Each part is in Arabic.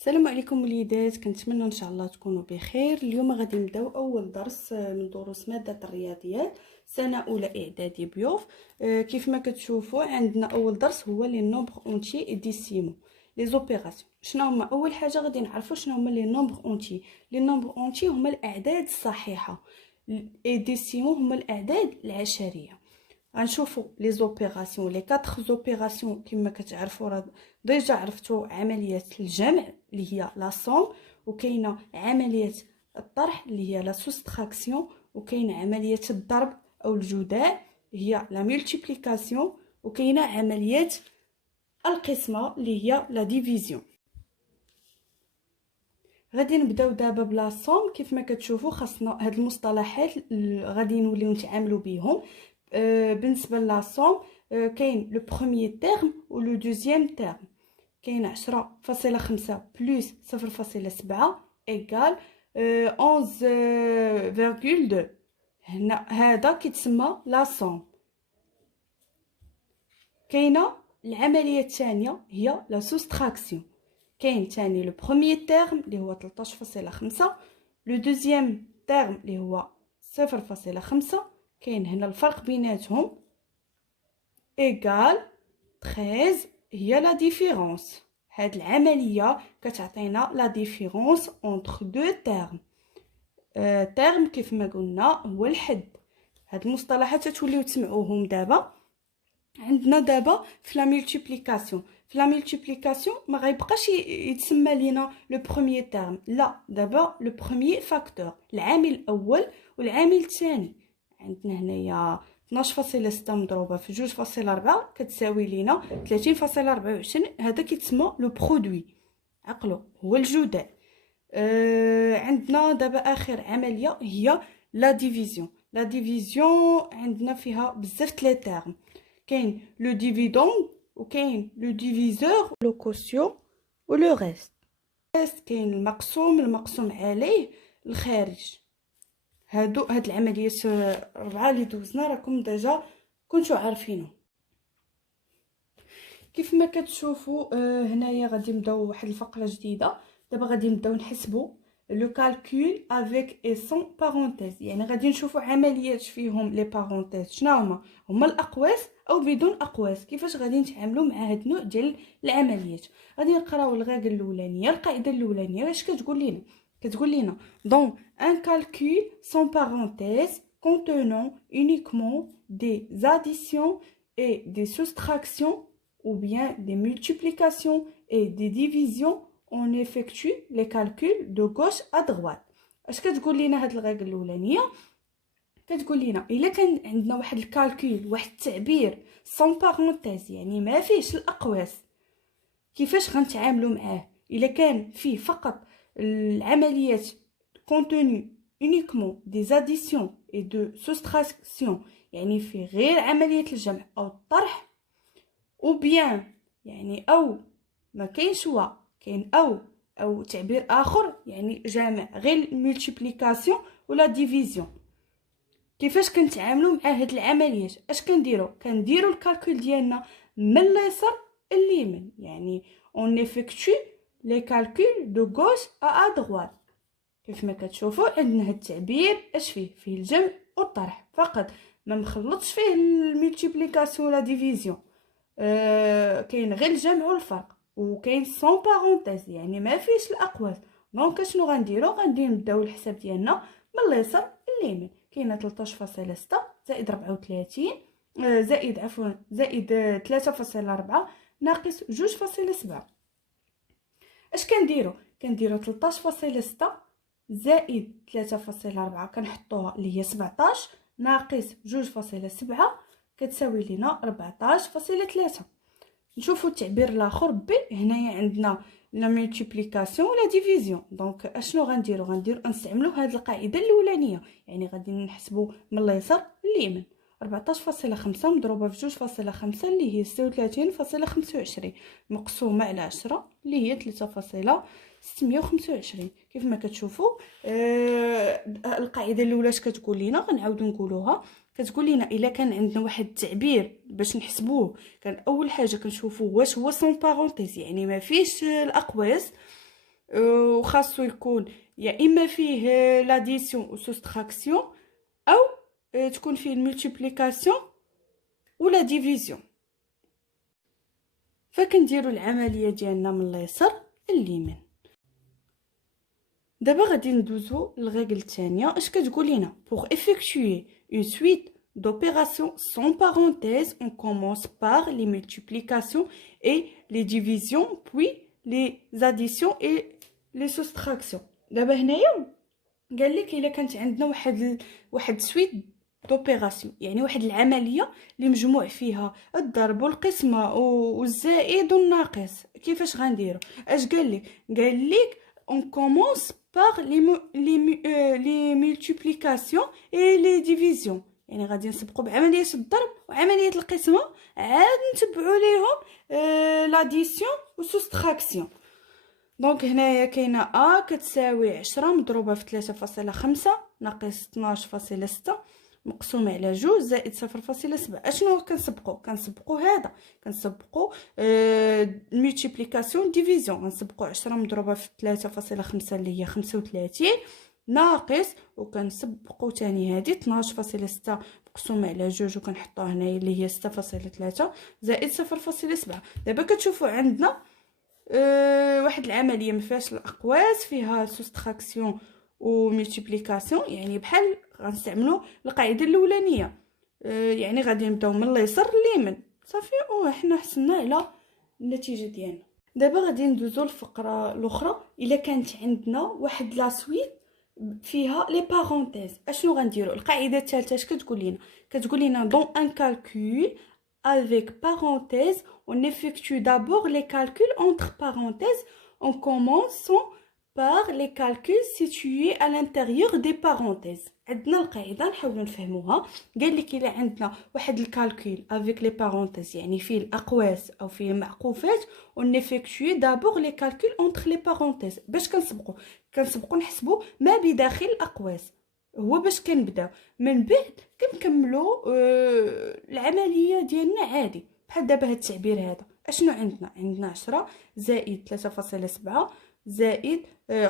السلام عليكم وليدات، كنتمنى ان شاء الله تكونوا بخير. اليوم غادي نبداو اول درس من دروس ماده الرياضيات سنه اولى اعدادي بيوف. كيف ما كتشوفوا عندنا اول درس هو لي نومبر اونتي اي ديسيمو لي زوبيراسيون. شنو هما؟ اول حاجه غادي نعرفوا شنو هما لي نومبر اونتي. لي نومبر اونتي هما الاعداد الصحيحه، اي ديسيمو هما الاعداد العشريه. غنشوفوا لي زوبيراسيون، لي 4 زوبيراسيون كما كتعرفوا راه ديجا عرفتوا عمليه الجمع اللي هي لا سوم، وكاينه عمليه الطرح اللي هي لا سوستراكسيون، وكاينه عمليه الضرب او الجداء هي لا مولتيبليكاسيون، وكاينه عمليه القسمه اللي هي لا ديفيزيون. غادي نبداو دابا بلا سوم. كيف ما كتشوفوا خاصنا هاد المصطلحات غادي نوليو نتعاملوا بهم. بالنسبه لا سوم كاين لو بروميير تيرم و لو دوزيام تيرم. كاين 10.5 بلس 0.7 ايكال 11.2. هنا هذا كيتسمى لا سوم. كاينه العمليه الثانيه هي لا سوستراكسيون. كاين ثاني لو بروميير تيرم اللي هو 13.5، لو دوزيام تيرم اللي هو 0.5. كاين هنا الفرق بيناتهم ايكال 13 هي لا ديفيرونس. هاد العمليه كتعطينا لا ديفيرونس اونتر دو تيرم. تيرم كيف ما قلنا هو الحد. هاد المصطلحات توليو تسمعوهم دابا. عندنا دابا في لا مولتيبليكاسيون. في لا مولتيبليكاسيون ما غيبقاش يتسمى لينا لو بروميير تيرم، لا، دابا لو بروميير فاكتور، العامل الاول والعامل الثاني. عندنا هنايا 12.6 مضروبه في 2.4 كتساوي لينا 30.24. هذا كيتسمى لو برودوي، عقلوا هو الجداء. عندنا دابا اخر عمليه هي لا ديفيزيون. لا ديفيزيون عندنا فيها بزاف لي تيرم. كاين لو ديفيدوند، وكاين لو ديفيزور، لو كوسيون، و لو ريست. كاين المقسوم عليه، الخارج. هاد العمليات 4 اللي دوزنا راكم ديجا كنتو عارفينهم. كيف ما كتشوفوا هنايا غادي نبداو واحد الفقره جديده. دابا غادي نبداو نحسبوا لو كالكول افيك اي سون بارونتيز، يعني غادي نشوفوا عمليات فيهم لي بارونتيز شنو هما الاقواس او بدون اقواس. كيفاش غادي نتعاملوا مع هاد النوع ديال العمليات؟ غادي نقراو الريغل الاولانيه، القاعده الاولانيه. واش كتقول لنا؟ كتقول لنا دون ان كالكول سون بارونتيز contenant uniquement des additions et des soustractions ou bien des multiplications et des divisions, on effectue les calculs de gauche à droite. اش كتقول لنا هاد الريغل الاولانيه؟ كتقول لنا الا كان عندنا واحد الكالكول، واحد التعبير سون بارونتيز يعني ما فيهش الاقواس، كيفاش غنتعاملوا معاه؟ الا كان فيه فقط العمليات contenu uniquement des additions et de soustraction، يعني فيه غير عمليه الجمع او الطرح، او بيان يعني او ما كاينش هو كاين او تعبير اخر يعني جامع غير الملتيبليكاسيون ولا ديفيزيون. كيفاش كنتعاملوا مع هاد العمليات؟ اش كنديروا الكالكول ديالنا من اليسار لليمين، يعني اون افيكتو لي كالكول دو غوش ا droite. كيف ما كتشوفوا عندنا هاد التعبير اش فيه الجمع والطرح فقط، ما مخلطش فيه الملتيبليكاسيون ولا ديفيزيون. كاين غير الجمع والفرق، وكاين سون بارونتيز يعني ما فيش الاقواس. دونك شنو غنديروا؟ نبداو الحساب ديالنا من اليسار لليمين. كاينه 13.6 زائد 34 زائد 3.4 ناقص 2.7. اش كنديروا 13.6 زائد 3.4 كنحطوها اللي هي 17 ناقص 2.7 كتساوي لنا 14.3. نشوفوا التعبير الاخر بي. هنايا عندنا لا ملتيبليكاسيون ولا ديفيزيون. دونك اشنو غنديروا نستعملوا هذه القاعده الاولانيه، يعني غادي نحسبوا من اليسار لليمين. 14.5 مضروبه في 2.5 اللي هي 36.25 مقسومه على 10 اللي هي 3.625. كيف ما كتشوفوا القاعده الاولى اش كتقول لنا؟ غنعاودوا نقولوها. كتقول لنا الا كان عندنا واحد التعبير باش نحسبوه، كان اول حاجه كنشوفوا واش هو سون بارونتيز يعني ما فيش الاقواس. وخاصو يكون يا اما فيه لاديسيون و سوستراكسيون، او تكون فيه الملتيبليكاسيون ولا ديفيزيون. فكنديروا العمليه ديالنا من اليسار لليمين. دابا غادي ندوزو للريغل الثانيه. اش كتقول لينا؟ pour effectuer une suite d'opérations sans parenthèse, on commence par les multiplications et les divisions, puis les additions et les soustractions. دابا هنايا قال لك الا كانت عندنا واحد سويت دوبيراسيون، يعني واحد العمليه اللي مجموع فيها الضرب والقسمه والزائد والناقص. كيفاش غنديروا؟ اش قال لك؟ قال لك on commence par les multiplications et les divisions. يعني غادي نسبقوا بعمليه الضرب وعمليه القسمه، عاد نتبعوا ليهم لاديسيون وسوستراكسيون. دونك هنايا كاينه ا كتساوي 10 مضروبه في 3.5 ناقص 12.6 مقسوم على 2 زائد 0.7. اشنو كنسبقوا هذا، كنسبقوا الملتيبليكاسيون ديفيزيون. غنسبقوا 10 مضروبه في 3.5 اللي هي 35 ناقص، وكنسبقوا ثاني هذه 12.6 مقسوم على 2 وكنحطوها هنايا اللي هي 6.3 زائد 0.7. دابا كتشوفوا عندنا واحد العمليه ما فيهاش الاقواس، فيها سوستراكسيون وملتيبليكاسيون، يعني بحال غنستعملوا القاعده الاولانيه. يعني غادي نبداو من اليسار لليمين صافي، وحنا حصلنا على النتيجه ديالنا. دابا غادي ندوزو للفقره الاخرى. الا كانت عندنا واحد لا سويت فيها لي بارونتيز، اشنو غنديروا؟ القاعده الثالثه اش كتقول لنا؟ كتقول لنا دون ان كالكول avec parenthèses, on effectue d'abord les calculs entre parenthèses en commençant par les calculs situés à l'intérieur des parenthèses. عندنا القاعده نحاولوا نفهموها. قال لك الا عندنا واحد الكالكول avec les parenthèses يعني فيه الاقواس او فيه معقوفات، on effectue d'abord les calculs entre les parenthèses. باش كنسبقوا نحسبوا ما بداخل الاقواس، هو باش كنبداو من بعد كنكملوا العمليه ديالنا عادي. بحال دابا هاد التعبير هذا اشنو عندنا 10 زائد 3.7 زائد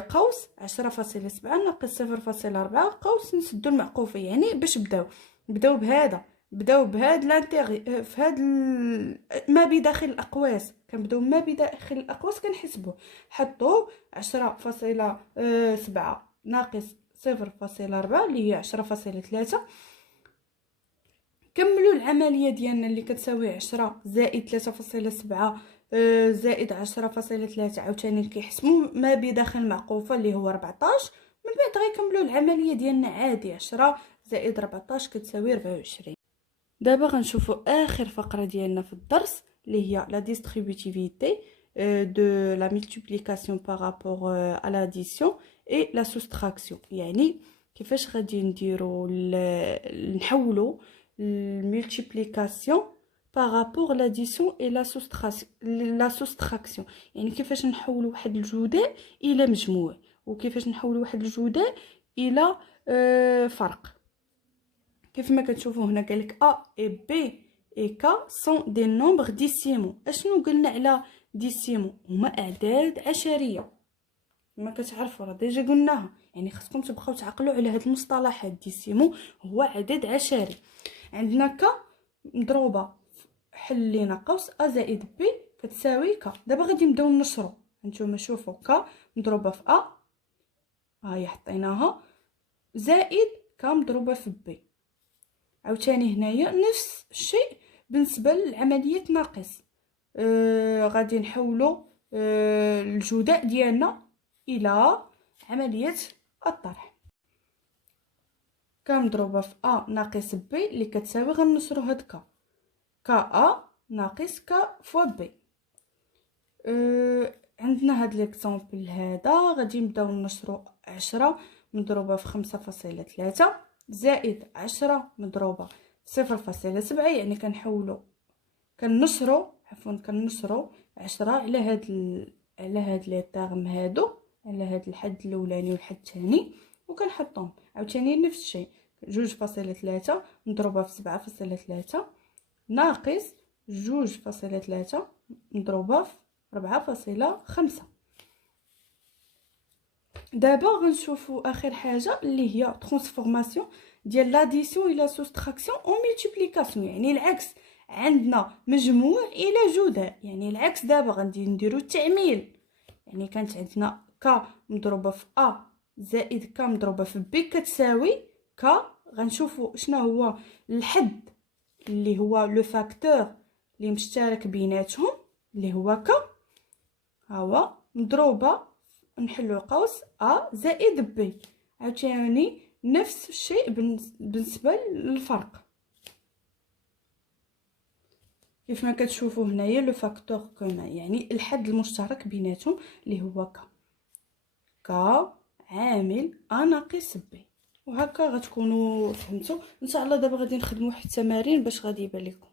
قوس 10.7 ناقص 0.4 قوس نسدوا المعقوفه. يعني باش بداو بهذا لانتيغي في هذا ما بداخل الاقواس، كنبداو ما بداخل الاقواس كنحسبوه. حطوا 10.7 ناقص 0.4 اللي هي 10.3. كملوا العمليه ديالنا اللي كتساوي 10 زائد 3.7 زائد 10.3 عاوتاني كيحسبوا ما بداخل المعقوفه اللي هو 14. من بعد غيكملوا العمليه ديالنا عادي، 10 زائد 14 كتساوي 24. دابا غنشوفوا اخر فقره ديالنا في الدرس اللي هي لا ديستريبيتيفيتي de la multiplication par rapport à l'addition et la soustraction. يعني كيفاش غادي نديروا نحولوا الملتيبليكاسيون par rapport à l'addition et la soustraction. يعني كيفاش نحولوا واحد الجداء الى مجموع، وكيفاش نحولوا واحد الجداء الى فرق. كيف ما كتشوفوا هنا قالك A et B et K sont des nombres décimaux. اشنو قلنا على ديسيمو؟ هما اعداد عشريه. ما كتعرفوا راه ديجا قلناها، يعني خصكم تبقاو تعقلوا على هاد المصطلحات. ديسيمو هو عدد عشري. عندنا ك مضروبه حل لينا قوس ا زائد بي كتساوي ك. دابا غادي نبداو نشرو. نتوما شوفوا ك مضروبه في ا هاهي حطيناها زائد ك مضروبه في بي. عاوتاني هنايا نفس الشيء بالنسبه لعمليه ناقص. غادي نحولوا الجداء ديالنا الى عمليه الطرح. ك مضروبه في ا ناقص بي اللي كتساوي غنصروا هاد ك ا ناقص ك فوا بي. عندنا هاد ليكزامبل هذا غادي نبداو نشرو 10 مضروبه في 5.3 زائد 10 مضروبه في 0.7. يعني كنشرو 10 على هاد لي تيرم هادو، على هاد الحد الاولاني والحد الثاني، وكنحطهم عاوتاني نفس الشيء 2.3 مضروبه في 7.3 ناقص 2.3 مضروبه في 4.5. دابا غنشوفوا اخر حاجه اللي هي ترانسفورماسيون ديال لاديسيون الى سوستراكسيون او ملتيبليكاسيون، يعني العكس. عندنا مجموع الى جداء، يعني العكس. دابا غندي نديرو التعميل، يعني كانت عندنا ك مضروبه في ا زائد ك مضروبه في بي كتساوي ك. غنشوفوا شنو هو الحد اللي هو لو فاكتور اللي مشترك بيناتهم اللي هو ك، ها هو مضروبه نحلو قوس ا زائد بي. عاوتاني نفس الشيء بالنسبه للفرق، كيف ما كتشوفوا هنايا لو فاكتور كومان، يعني الحد المشترك بيناتهم اللي هو ك عامل ا ناقص بي. وهكا غتكونوا فهمتوا ان شاء الله. دابا غادي نخدموا واحد التمارين باش غادي يبان لكم.